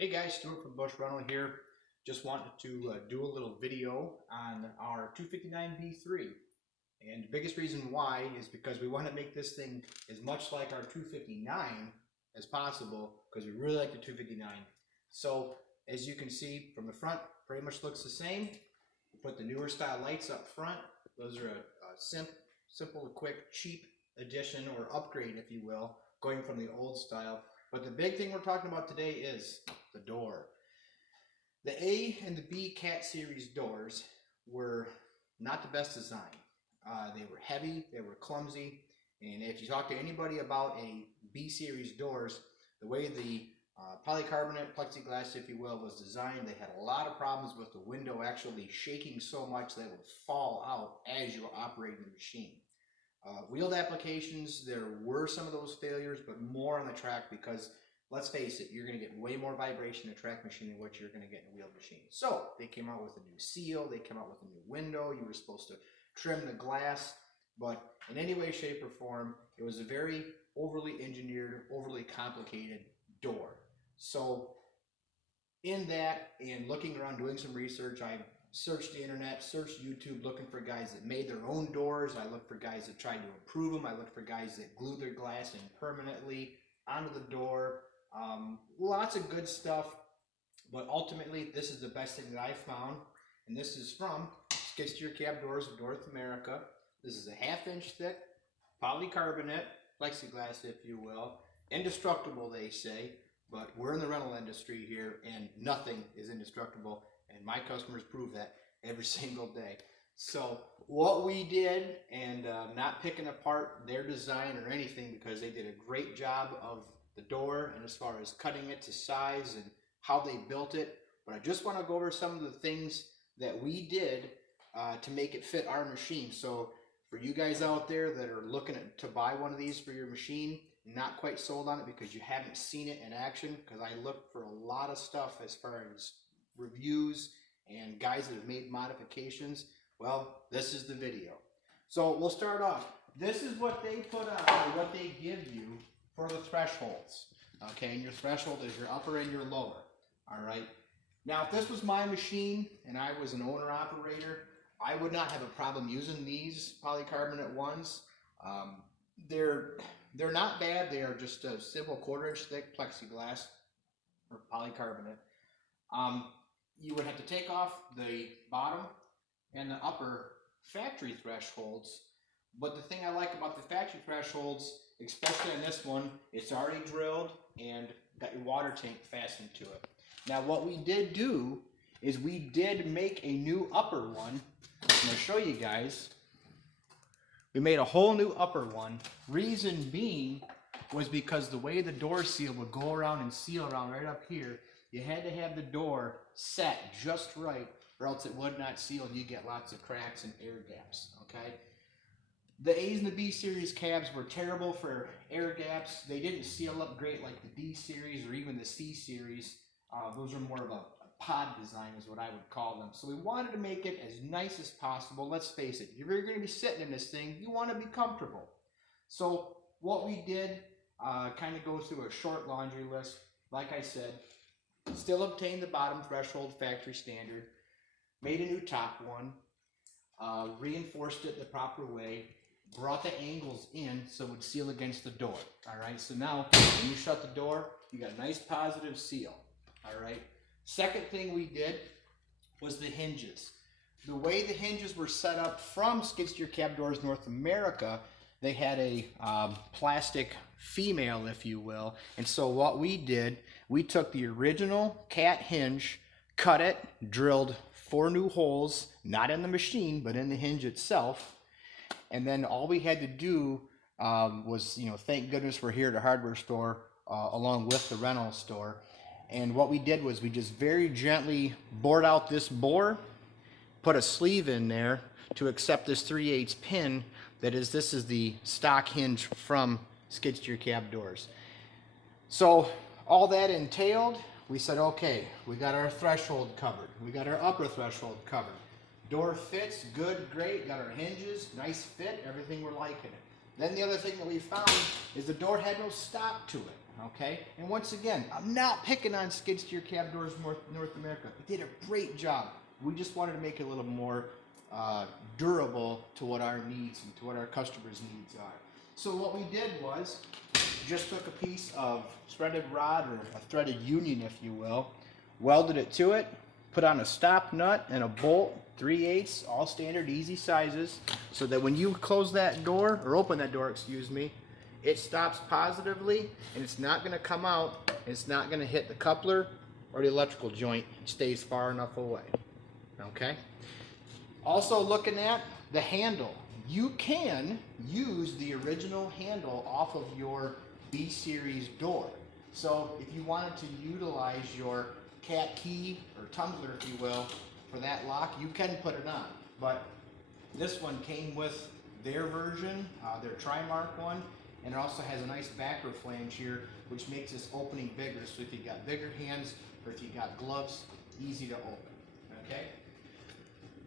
Hey guys, Stuart from Bush Rental here. Just wanted to do a little video on our 259B3. And the biggest reason why is because we want to make this thing as much like our 259 as possible because we really like the 259. So as you can see from the front, pretty much looks the same. We put the newer style lights up front. Those are a simple, quick, cheap addition or upgrade, if you will, going from the old style. But the big thing we're talking about today is the door. The A and the B Cat Series doors were not the best design. They were heavy, they were clumsy, and if you talk to anybody about a B Series doors, the way the polycarbonate plexiglass, if you will, was designed, they had a lot of problems with the window actually shaking so much that it would fall out as you were operating the machine. Wheeled applications, there were some of those failures, but more on the track because, let's face it, you're going to get way more vibration in a track machine than what you're going to get in a wheeled machine. So they came out with a new seal, they came out with a new window, you were supposed to trim the glass, but in any way, shape, or form, it was a very overly engineered, overly complicated door. So in that, and looking around doing some research, I searched the internet, searched YouTube, looking for guys that made their own doors. I looked for guys that tried to improve them. I looked for guys that glued their glass in permanently onto the door. Lots of good stuff, but ultimately this is the best thing that I found, and this is from Skid-Steer Cab Doors of North America. This is a 1/2 inch thick polycarbonate plexiglass, if you will. Indestructible, they say, but we're in the rental industry here and nothing is indestructible. And my customers prove that every single day. So what we did, and not picking apart their design or anything, because they did a great job of the door and as far as cutting it to size and how they built it. But I just want to go over some of the things that we did to make it fit our machine. So for you guys out there that are looking to buy one of these for your machine, not quite sold on it because you haven't seen it in action, because I looked for a lot of stuff as far as reviews and guys that have made modifications. Well, this is the video. So we'll start off. This is what they put on, or what they give you for the thresholds. Okay, and your threshold is your upper and your lower. All right. Now, if this was my machine and I was an owner operator, I would not have a problem using these polycarbonate ones. They're not bad. They are just a simple 1/4 inch thick plexiglass or polycarbonate. You would have to take off the bottom and the upper factory thresholds. But the thing I like about the factory thresholds, especially on this one, it's already drilled and got your water tank fastened to it. Now what we did do is we did make a new upper one. I'm going to show you guys. We made a whole new upper one. Reason being was because the way the door seal would go around and seal around right up here, you had to have the door set just right, or else it would not seal and you get lots of cracks and air gaps, okay? The A's and the B series cabs were terrible for air gaps. They didn't seal up great like the D series or even the C series. Those are more of a pod design is what I would call them. So we wanted to make it as nice as possible. Let's face it, if you're going to be sitting in this thing, you want to be comfortable. So what we did, kind of go through a short laundry list. Like I said, still obtained the bottom threshold factory standard, made a new top one, reinforced it the proper way, brought the angles in so it would seal against the door. All right, so now when you shut the door, you got a nice positive seal. All right. Second thing we did was the hinges. The way the hinges were set up from Skid-Steer Cab Doors North America, they had a plastic female, if you will. And so what we did, we took the original cat hinge, cut it, drilled 4 new holes, not in the machine, but in the hinge itself. And then all we had to do was, thank goodness we're here at a hardware store along with the rental store. And what we did was we just very gently bored out this bore, put a sleeve in there to accept this 3/8 pin. This is the stock hinge from Skid-Steer Cab Doors. So all that entailed, we said, okay, we got our threshold covered. We got our upper threshold covered. Door fits, good, great. Got our hinges, nice fit, everything we're liking it. Then the other thing that we found is the door had no stop to it. okay? And once again, I'm not picking on skid steer cab doors North America. They did a great job. We just wanted to make it a little more durable to what our needs and to what our customers' needs are. So what we did was just took a piece of threaded rod, or a threaded union if you will, welded it to it, put on a stop nut and a bolt, 3/8, all standard, easy sizes, so that when you close that door, or open that door, excuse me, it stops positively and it's not going to come out, it's not going to hit the coupler or the electrical joint. It stays far enough away. Okay? Also looking at the handle. You can use the original handle off of your B-Series door. So if you wanted to utilize your cat key or tumbler, if you will, for that lock, you can put it on. But this one came with their version, their Trimark one, and it also has a nice backer flange here, which makes this opening bigger. So if you got bigger hands or if you got gloves, easy to open. Okay.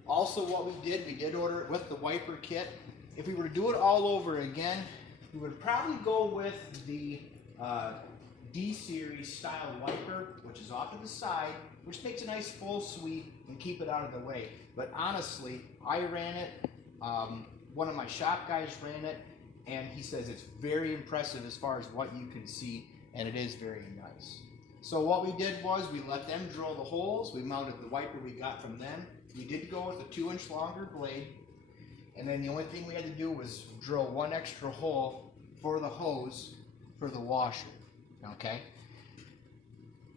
Also, what we did order it with the wiper kit. If we were to do it all over again, we would probably go with the D-Series style wiper, which is off to the side, which makes a nice full sweep and keep it out of the way. But honestly, I ran it, one of my shop guys ran it, and he says it's very impressive as far as what you can see, and it is very nice. So what we did was we let them drill the holes. We mounted the wiper we got from them. We did go with a 2-inch longer blade, and then the only thing we had to do was drill one extra hole for the hose for the washer. Okay?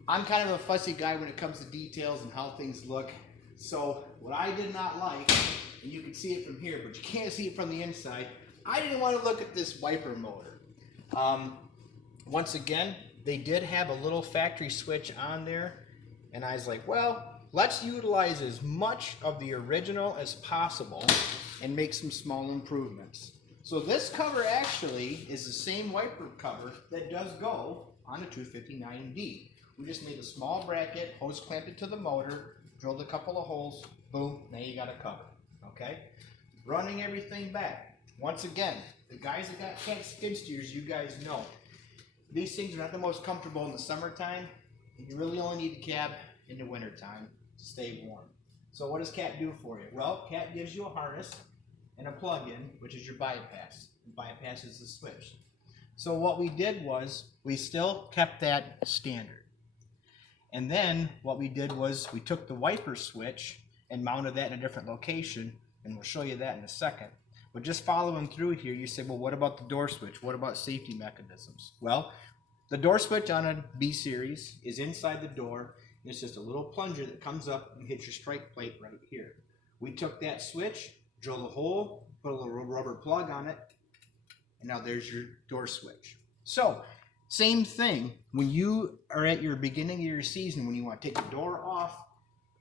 I'm kind of a fussy guy when it comes to details and how things look. So what I did not like, and you can see it from here, but you can't see it from the inside, I didn't want to look at this wiper motor. Once again, they did have a little factory switch on there, and I was like, well, let's utilize as much of the original as possible and make some small improvements. So this cover actually is the same wiper cover that does go on a 259D. We just made a small bracket, hose clamped it to the motor, drilled a couple of holes, boom, now you got a cover. Okay? Running everything back. Once again, the guys that got cat skid steers, you guys know, these things are not the most comfortable in the summertime, and you really only need the cab in the wintertime to stay warm. So what does cat do for you? Well, cat gives you a harness and a plug-in, which is your bypass. The bypass is the switch. So what we did was we still kept that standard. And then what we did was we took the wiper switch and mounted that in a different location, and we'll show you that in a second. But just following through here, you say, well, what about the door switch? What about safety mechanisms? Well, the door switch on a B-Series is inside the door. It's just a little plunger that comes up and hits your strike plate right here. We took that switch, drilled a hole, put a little rubber plug on it, and now there's your door switch. So, same thing, when you are at your beginning of your season, when you want to take the door off,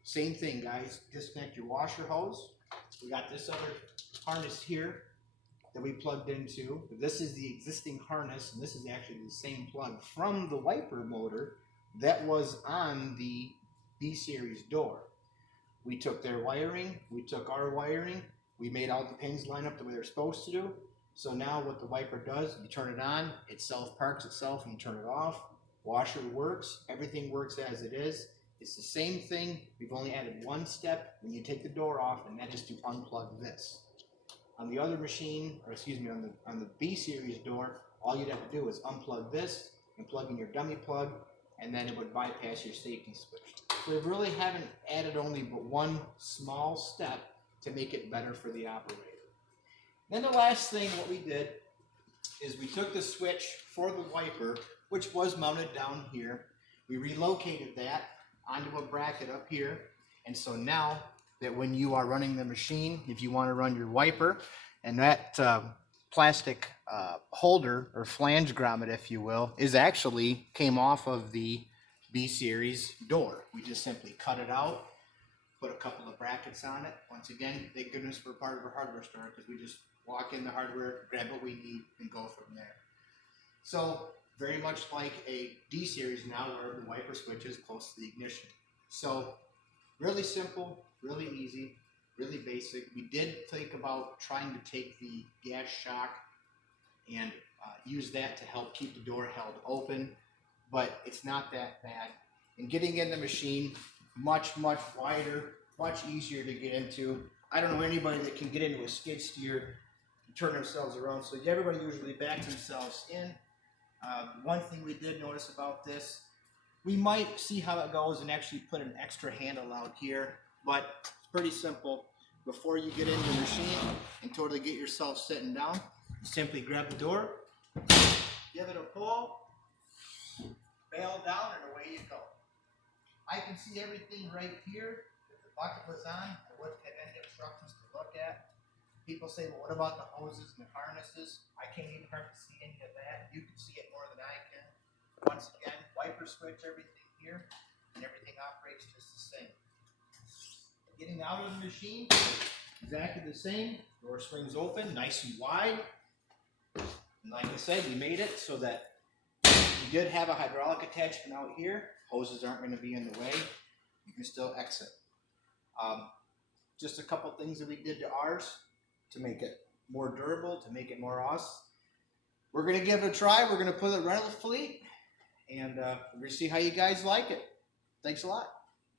same thing, guys. Disconnect your washer hose. We got this other harness here that we plugged into. This is the existing harness, and this is actually the same plug from the wiper motor that was on the B-Series door. We took their wiring, we took our wiring, we made all the pins line up the way they're supposed to do. So now what the wiper does, you turn it on, it self-parks itself, and you turn it off. Washer works, everything works as it is. It's the same thing, we've only added one step when you take the door off, and that is to unplug this. On the other machine, or excuse me, on the B-Series door, all you'd have to do is unplug this and plug in your dummy plug, and then it would bypass your safety switch. So we really haven't added only but one small step to make it better for the operator. Then the last thing what we did is we took the switch for the wiper, which was mounted down here. We relocated that onto a bracket up here, and so now that when you are running the machine, if you want to run your wiper, and that plastic holder or flange grommet, if you will, is actually came off of the B-Series door. We just simply cut it out, put a couple of brackets on it. Once again, thank goodness we're part of a hardware store, because we just walk in the hardware, grab what we need, and go from there. So very much like a D-Series now, where the wiper switch is close to the ignition. So really simple, really easy, really basic. We did think about trying to take the gas shock and use that to help keep the door held open. but it's not that bad. And getting in the machine, much wider, much easier to get into. I don't know anybody that can get into a skid steer and turn themselves around, so everybody usually backs themselves in. One thing we did notice about this, we might see how it goes and actually put an extra handle out here, but it's pretty simple. Before you get in the machine and totally get yourself sitting down, you simply grab the door, give it a pull, bail down, and away you go. I can see everything right here. If the bucket was on, I wouldn't have any instructions to look at. People say, well, what about the hoses and the harnesses? I can't even hardly see any of that. You can see it more than I can. Once again, wiper switch everything here, and everything operates just the same. Getting out of the machine, exactly the same. Door swings open, nice and wide. And like I said, we made it so that you did have a hydraulic attachment out here. Hoses aren't going to be in the way. You can still exit. Just a couple things that we did to ours to make it more durable, to make it more us. We're going to give it a try. We're going to put it in a rental fleet, and we're going to see how you guys like it. Thanks a lot.